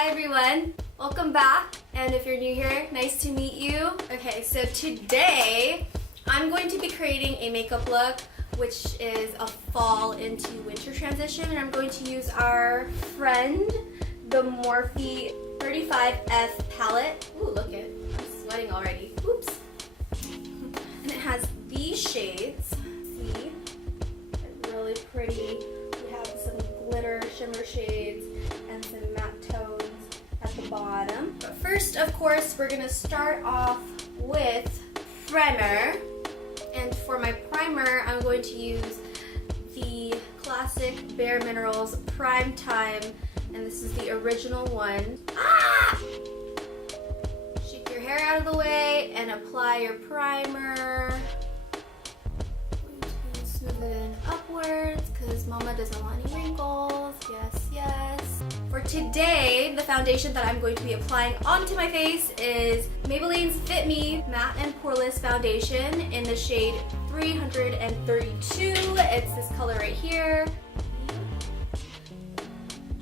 Hi everyone, welcome back, and if you're new here, nice to meet you. Okay, so today I'm going to be creating a makeup look which is a fall into winter transition, and I'm going to use our friend, the Morphe 35F palette. Ooh, look it, I'm sweating already. Oops. And it has these shades. See? They're really pretty. We have some glitter shimmer shades and some matte tones at the bottom. But first, of course, we're gonna start off with primer. And for my primer, I'm going to use the classic Bare Minerals Prime Time, and this is the original one. Ah! Shake your hair out of the way and apply your primer. Smooth it in upwards because Mama doesn't want any wrinkles. Yes, yes. For today, the foundation that I'm going to be applying onto my face is Maybelline's Fit Me Matte and Poreless Foundation in the shade 332. It's this color right here.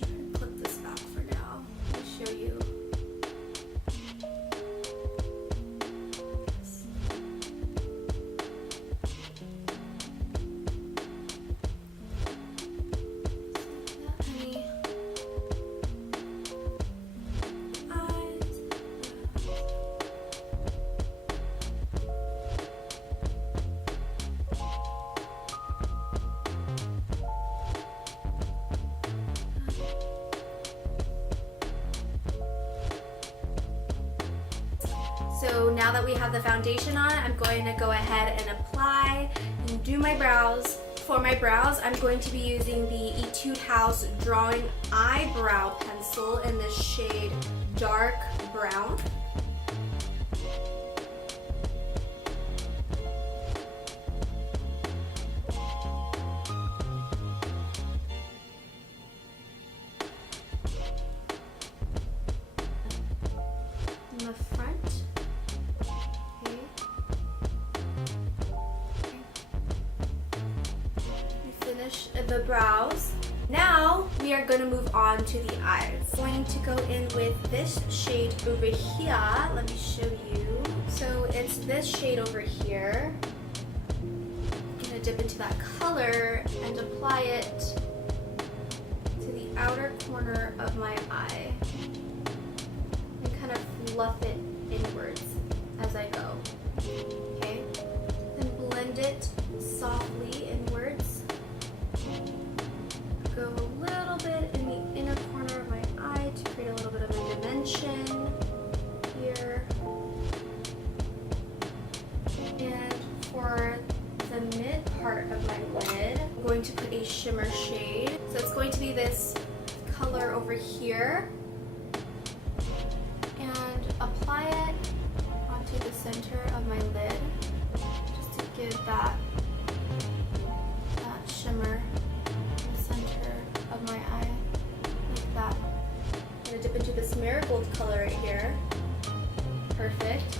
Try to clip this back for now. Let me show you. So now that we have the foundation on, I'm going to go ahead and apply and do my brows. For my brows, I'm going to be using the Etude House Drawing Eyebrow Pencil in the shade Dark Brown. In the front. The brows. Now we are going to move on to the eyes. I'm going to go in with this shade over here. Let me show you. So it's this shade over here. I'm going to dip into that color and apply it to the outer corner of my eye and kind of fluff it inwards as I go. Okay? Then blend it softly inwards. Go a little bit in the inner corner of my eye to create a little bit of a dimension here. And for the mid part of my lid, I'm going to put a shimmer shade. So it's going to be this color over here. And apply it onto the center of my lid just to give that shimmer of my eye, like that. I'm going to dip into this marigold color right here. Perfect.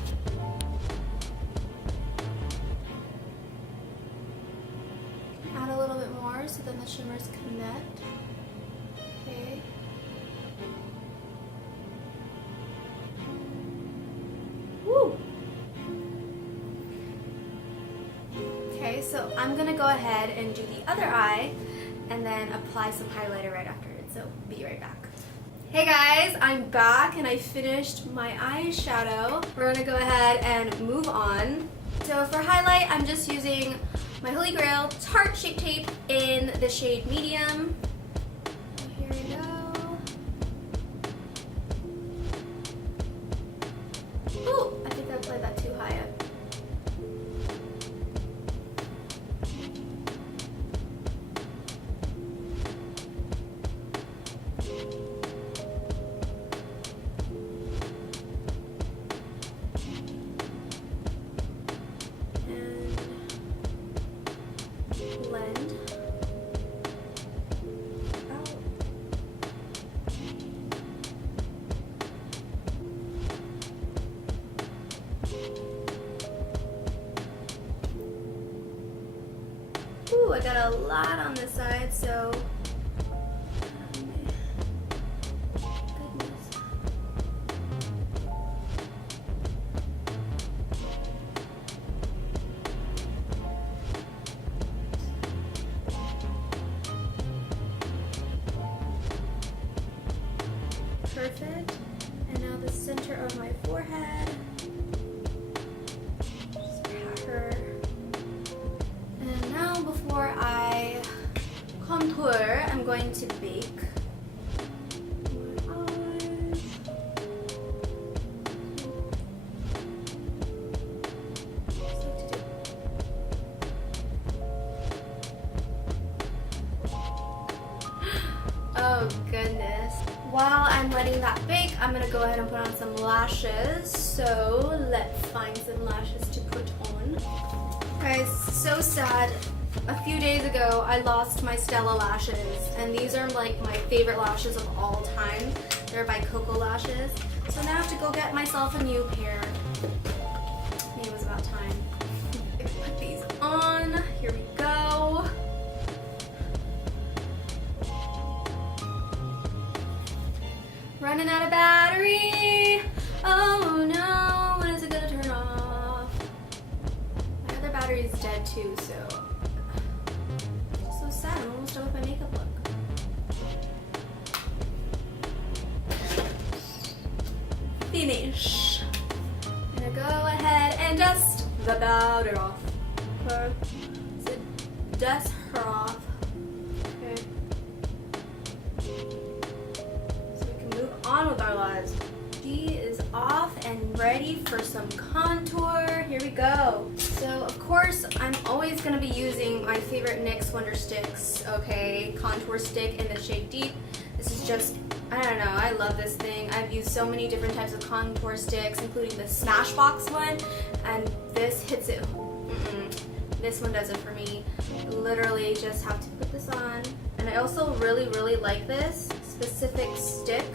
Add a little bit more so then the shimmers connect. Okay. Woo! Okay, so I'm going to go ahead and do the other eye and then apply some highlighter right after it, so be right back. Hey guys, I'm back and I finished my eyeshadow. We're gonna go ahead and move on. So for highlight, I'm just using my Holy Grail Tarte Shape Tape in the shade Medium. Here we go. Ooh, I think I applied that too high up. Ooh, I got a lot on this side, so goodness. perfect. And now the center of my forehead. Just pat her. And now before I contour, I'm going to bake my eyes. Oh goodness. While I'm letting that bake, I'm gonna go ahead and put on some lashes. So let's find some lashes to put on. Guys, so sad. A few days ago, I lost my Stella lashes, and these are like my favorite lashes of all time. They're by Coco Lashes. So now I have to go get myself a new pair. I think it was about time. Put these on. Here we go. Running out of battery. Oh no, when is it gonna turn off? My other battery is dead too, so sad. I'm almost done with my makeup look. Finish. I'm gonna go ahead and dust the powder off. Okay. So dust her off. Okay. So we can move on with our lives. She is off and ready for some contour. Here we go. So of course, I'm always gonna be using my favorite NYX Wonder Sticks, okay, contour stick in the shade Deep. This is just, I don't know, I love this thing. I've used so many different types of contour sticks, including the Smashbox one, and this hits it. This one does it for me. Literally just have to put this on. And I also really like this specific stick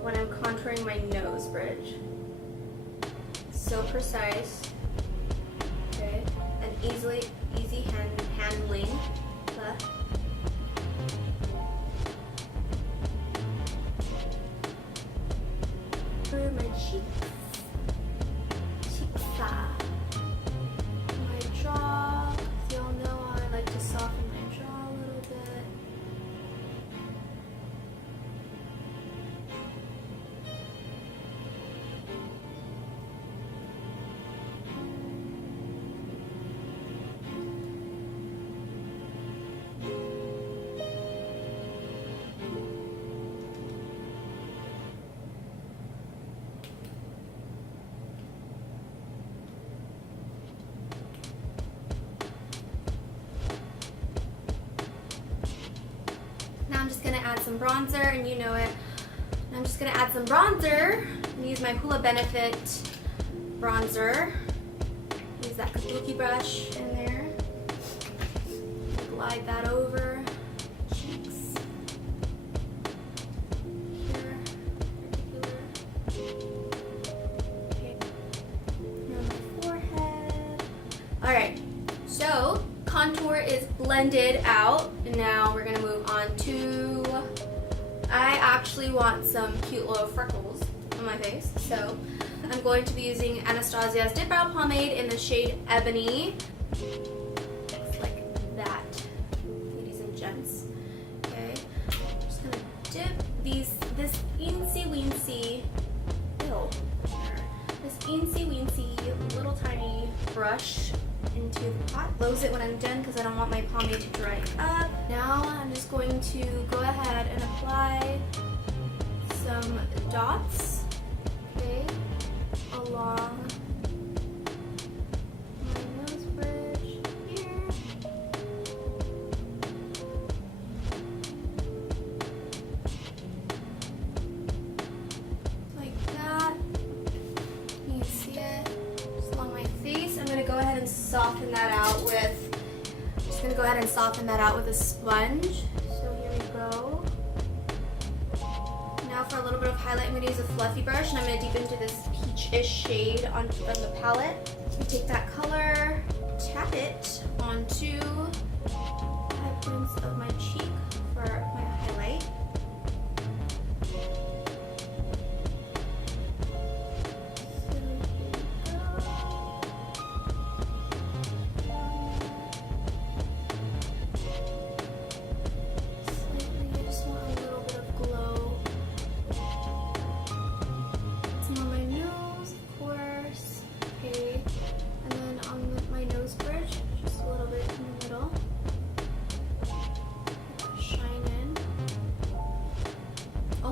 when I'm contouring my nose bridge. So precise. Okay, and easy handling. For my cheeks, my jaw. So y'all know I like to soften my jaw a little bit. I'm just gonna add some bronzer, and you know it. I'm just gonna add some bronzer and use my Hoola Benefit bronzer. Use that kabuki brush in there. Glide that over cheeks. Here, particular. Okay. Around my forehead. All right. So contour is blended out. Now we're gonna move on to, I actually want some cute little freckles on my face. So I'm going to be using Anastasia's Dip Brow Pomade in the shade Ebony. It's like that, ladies and gents. Okay, I'm just gonna dip this eensy weensy little tiny brush into the pot. Close it when I'm done because I don't want my pomade to dry up. Now I'm just going to go ahead and apply some dots, okay, along my nose bridge here. Like that. You can see it just along my face. I'm gonna go ahead and soften that out with, a sponge. So here we go. Now for a little bit of highlight, I'm gonna use a fluffy brush, and I'm gonna deep into this peach-ish shade from the palette. You take that color, tap it onto the high points of my cheek for my highlight.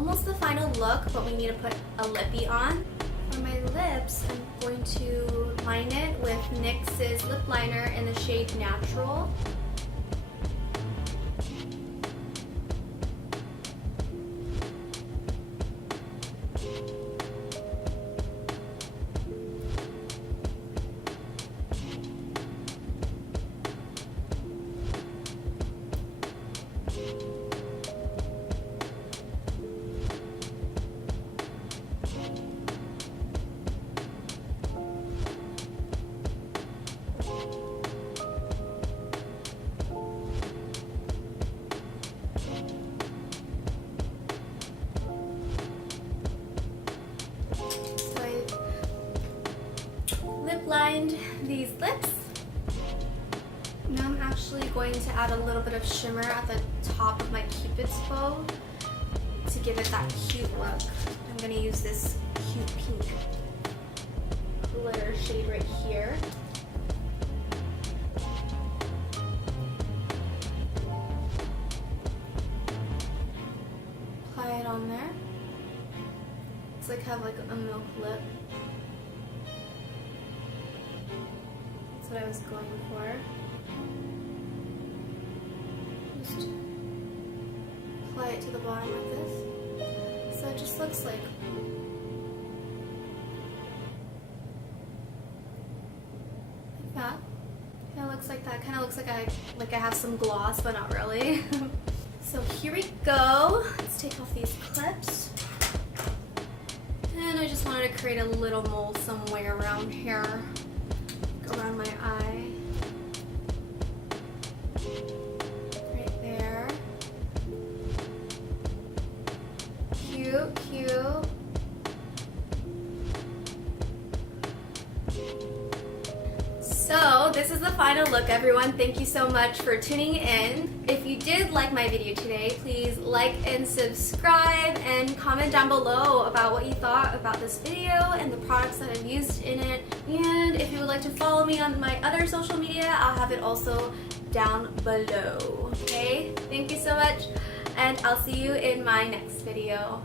almost the final look, but we need to put a lippy on. For my lips, I'm going to line it with NYX's lip liner in the shade Natural. Lined these lips. Now I'm actually going to add a little bit of shimmer at the top of my Cupid's bow to give it that cute look. I'm going to use this cute pink glitter shade right here. Apply it on there. It's like have like a milk lip. What I was going for. Just apply it to the bottom like this. So it just looks like that. Kind of looks like that. Kind of looks like I have some gloss, but not really. So here we go. Let's take off these clips. And I just wanted to create a little mole somewhere around here. Around my eye. Right there. Cute, cute. So this is the final look, everyone. Thank you so much for tuning in. If you did like my video today, please like and subscribe and comment down below about what you thought about this video and the products that I've used in it. And if you would like to follow me on my other social media, I'll have it also down below. Okay? Thank you so much, and I'll see you in my next video.